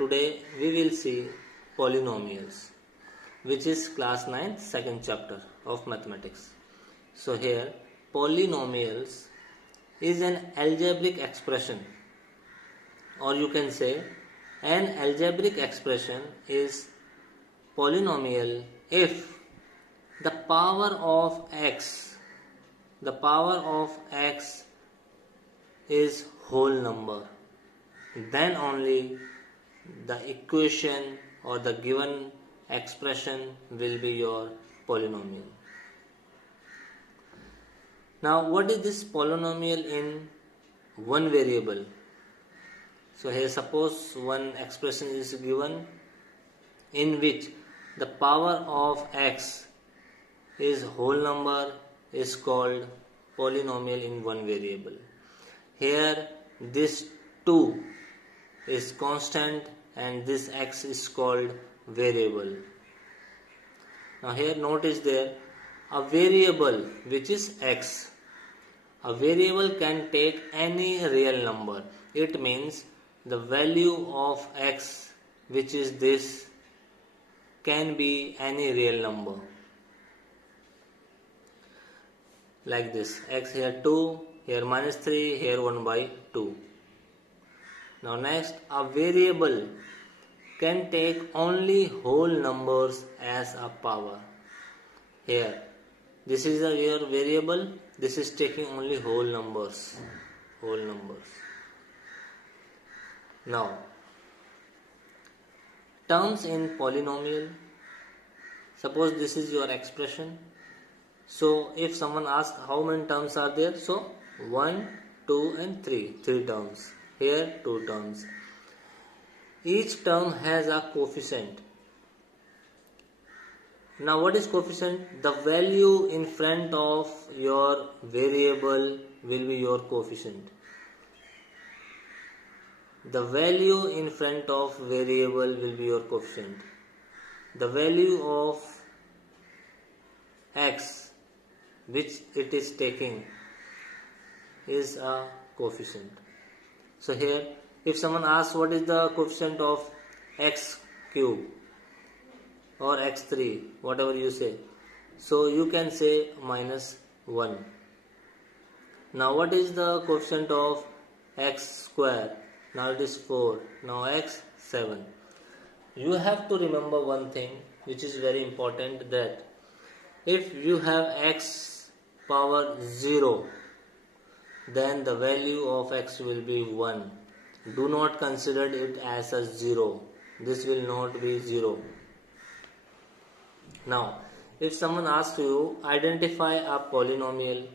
today we will see polynomials, which is class 9 second chapter of mathematics. So here polynomials is an algebraic expression, or you can say an algebraic expression is polynomial if the power of x is whole number, then only the equation or the given expression will be your polynomial. Now what is this polynomial in one variable? So here suppose one expression is given in which the power of x is whole number is called polynomial in one variable. Here this 2 is constant and this x is called variable. Now here notice there a variable which is x. A variable can take any real number. It means the value of x, which is this, can be any real number. Like this, x here 2, here minus 3, here 1 by 2. Now next, a variable can take only whole numbers as a power. Here, this is your variable, this is taking only whole numbers. Now, terms in polynomial, suppose this is your expression. So if someone asks how many terms are there, so 1, 2 and 3 terms. Here 2 terms. Each term has a coefficient. Now what is coefficient? The value in front of your variable will be your coefficient. The value in front of variable will be your coefficient. The value of x which it is taking is a coefficient. So here if someone asks what is the coefficient of x cube or x3, whatever you say, so you can say minus 1. Now what is the coefficient of x square? Now it is 4. Now x 7. You have to remember one thing which is very important, that if you have x power 0, then the value of x will be 1. Do not consider it as a 0. This will not be 0. Now, if someone asks you, identify a polynomial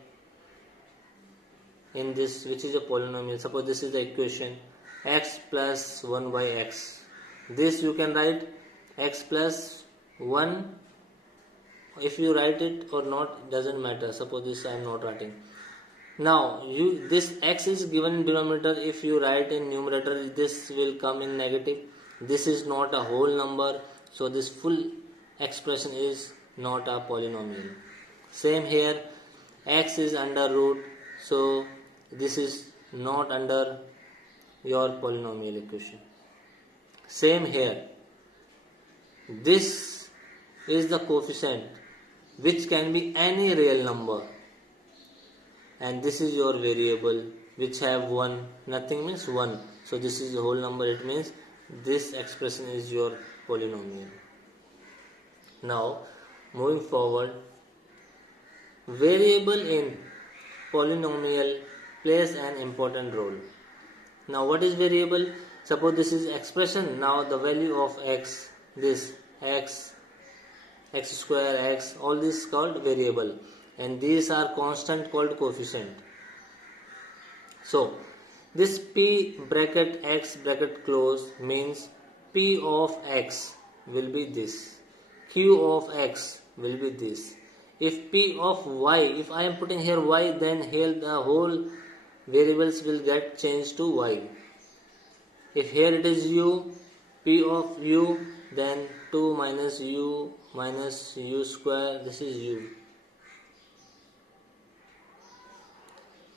in this, which is a polynomial. Suppose this is the equation x plus 1 by x. This you can write x plus 1. If you write it or not doesn't matter. Suppose this I am not writing. Now this x is given in denominator. If you write in numerator, this will come in negative. This is not a whole number, so this full expression is not a polynomial. Same here, x is under root, so this is not under your polynomial equation. Same here, this is the coefficient which can be any real number, and this is your variable which have 1. Nothing means 1, so this is a whole number. It means this expression is your polynomial. Now moving forward, variable in polynomial plays an important role. Now what is variable? Suppose this is expression. Now the value of x, this x square, x, all this is called variable, and these are constant called coefficient. So this p bracket x bracket close means p of x will be this, q of x will be this. If p of y, if I am putting here y, then here the whole variables will get changed to y. If here it is u, p of u, then 2 minus u square, this is u,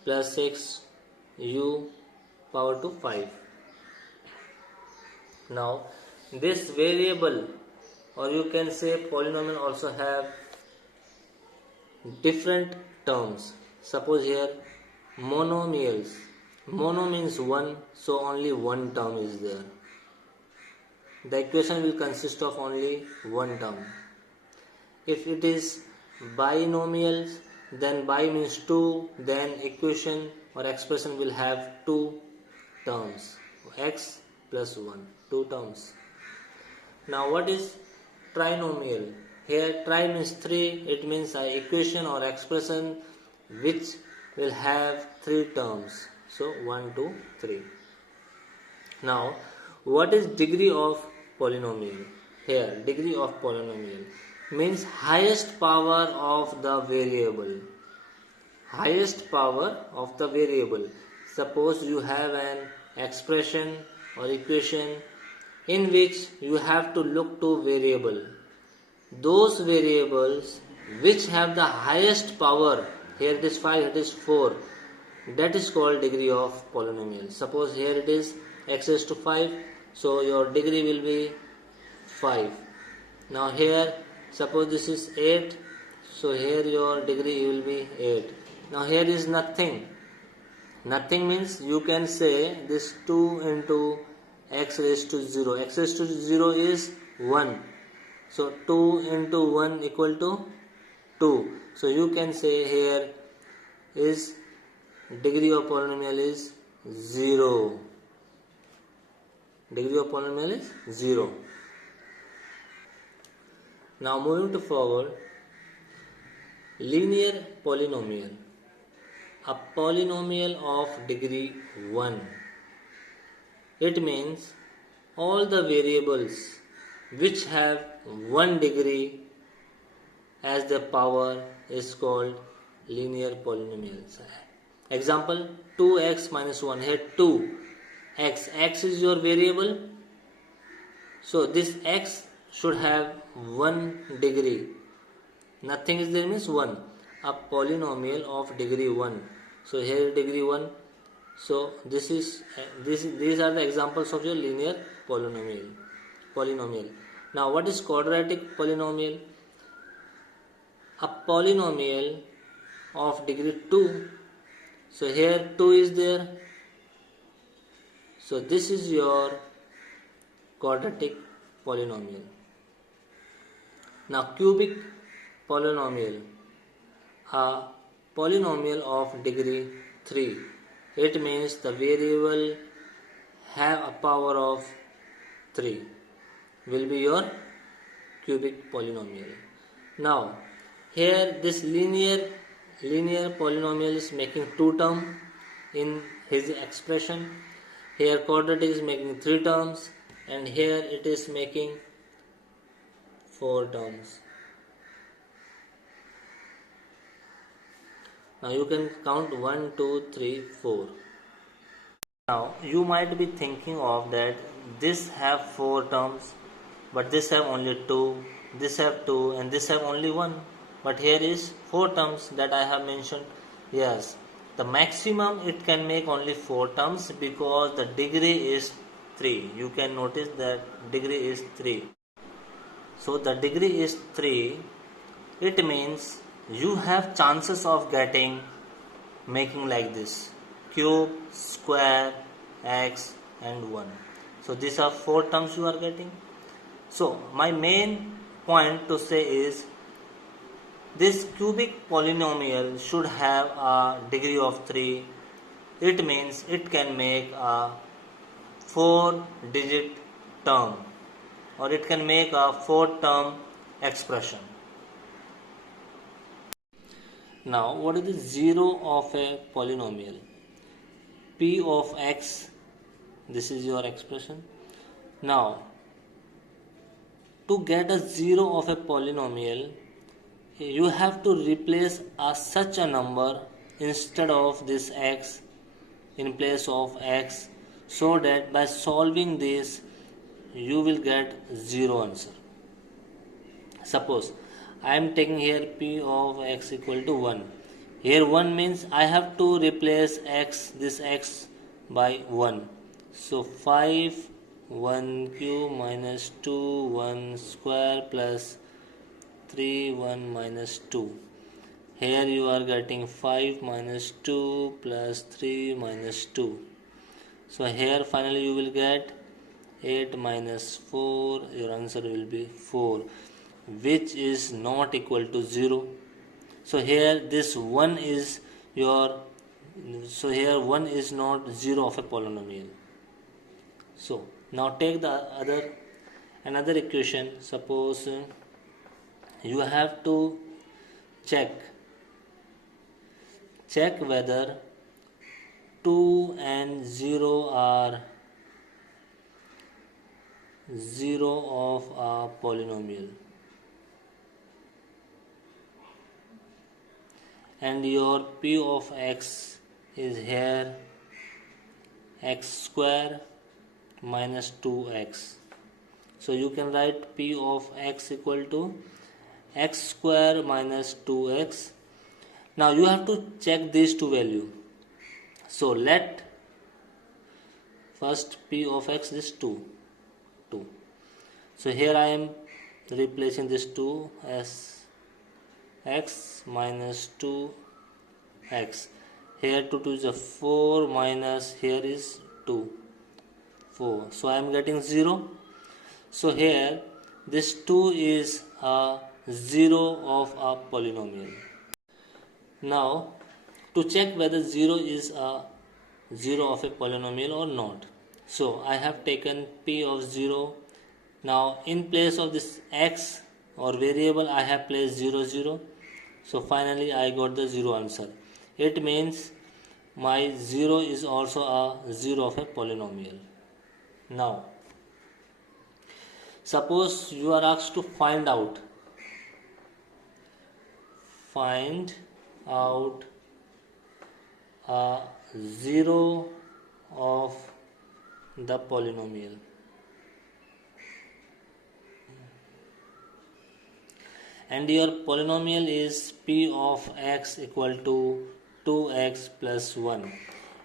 plus 6 u power to 5. Now this variable, or you can say polynomial, also have different terms. Suppose here monomials. Mono means one, so only one term is there. The equation will consist of only one term. If it is binomials, then bi means two, then equation or expression will have two terms, x plus 1, two terms. Now what is trinomial? Here tri means 3, it means an equation or expression which will have 3 terms. So 1, 2, 3. Now what is degree of polynomial? Here degree of polynomial means highest power of the variable. Highest power of the variable. Suppose you have an expression or equation in which you have to look to variable. Those variables which have the highest power, here it is 5, it is 4, that is called degree of polynomial. Suppose here it is x raised to 5, so your degree will be 5. Now here suppose this is 8, so here your degree will be 8. Now here is nothing. Nothing means you can say this 2 into x raised to 0. X raised to 0 is 1. So 2 into 1 equal to 2. So you can say here is degree of polynomial is 0. Degree of polynomial is 0. Now moving to forward, linear polynomial. A polynomial of degree 1. It means all the variables which have 1 degree as the power is called linear polynomials. Example 2x minus 1. Here 2. X is your variable. So this x should have 1 degree. Nothing is there means 1. A polynomial of degree 1. So here degree 1. So these are the examples of your linear polynomial. Now what is quadratic polynomial? A polynomial of degree 2. So here 2 is there. So this is your quadratic polynomial. Now cubic polynomial. A polynomial of degree 3. It means the variable have a power of 3. Will be your cubic polynomial. Now here this linear polynomial is making 2 terms in his expression. Here quadratic is making 3 terms, and here it is making 4 terms. Now you can count 1, 2, 3, 4. Now you might be thinking of that this have 4 terms, but this have only 2, this have 2, and this have only 1. But here is 4 terms that I have mentioned. Yes, the maximum it can make only 4 terms because the degree is 3. You can notice that degree is 3. So the degree is 3. It means you have chances of making like this: cube, square, x and 1. So these are 4 terms you are getting. So my main point to say is this cubic polynomial should have a degree of 3. It means it can make a 4-digit term, or it can make a 4-term expression. Now what is the 0 of a polynomial? P of x, this is your expression. Now to get a 0 of a polynomial, you have to replace such a number instead of this x in place of x, so that by solving this you will get 0 answer. Suppose I am taking here p of x equal to 1. Here 1 means I have to replace this x by 1. So 5 1 cube minus 2 1 square plus 3 1 minus 2. Here you are getting 5 minus 2 plus 3 minus 2. So here finally you will get 8 minus 4, your answer will be 4, which is not equal to 0. So here this 1 is your, so here 1 is not 0 of a polynomial. So now take the another equation. Suppose you have to check whether 2 and 0 are 0 of a polynomial, and your p of x is here x square minus 2x. So you can write p of x equal to x square minus 2x. Now you have to check these two values. So let first p of x is 2. So here I am replacing this 2 as x minus 2x. Here 2 is a 4 minus here is 2, 4. So I am getting 0. So here this 2 is a 0 of a polynomial. Now to check whether 0 is a 0 of a polynomial or not, so I have taken p of 0. Now in place of this x or variable I have placed 0 0. So finally I got the 0 answer. It means my 0 is also a 0 of a polynomial. Now suppose you are asked to find out a 0 of the polynomial. And your polynomial is p of x equal to 2x plus 1.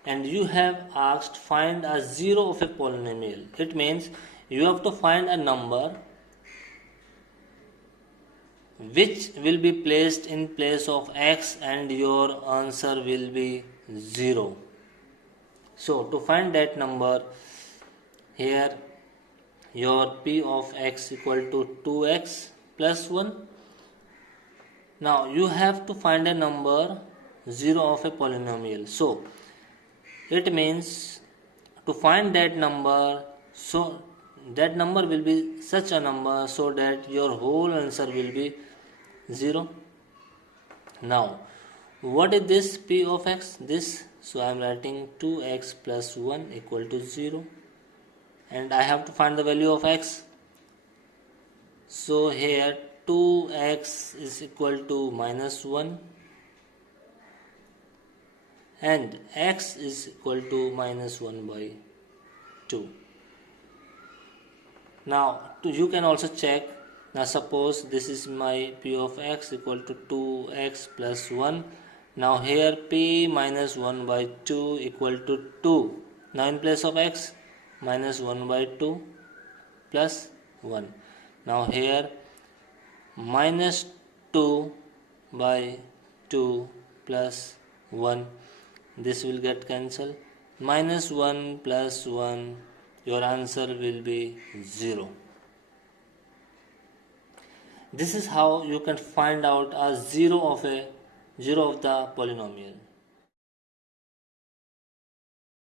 And you have asked find a 0 of a polynomial. It means you have to find a number which will be placed in place of x and your answer will be 0. So to find that number, here your p of x equal to 2x plus 1. Now you have to find a number 0 of a polynomial. So it means to find that number, so that number will be such a number so that your whole answer will be 0. Now what is this p of x? This, so I am writing 2x plus 1 equal to 0, and I have to find the value of x. So here 2x is equal to minus 1 and x is equal to minus 1 by 2. Now you can also check. Now suppose this is my p of x equal to 2x plus 1. Now here p minus 1 by 2 equal to 2. Now in place of x, minus 1 by 2 plus 1. Now here minus 2 by 2 plus 1. This will get cancelled. Minus 1 plus 1, your answer will be 0. This is how you can find out a 0 of the polynomial.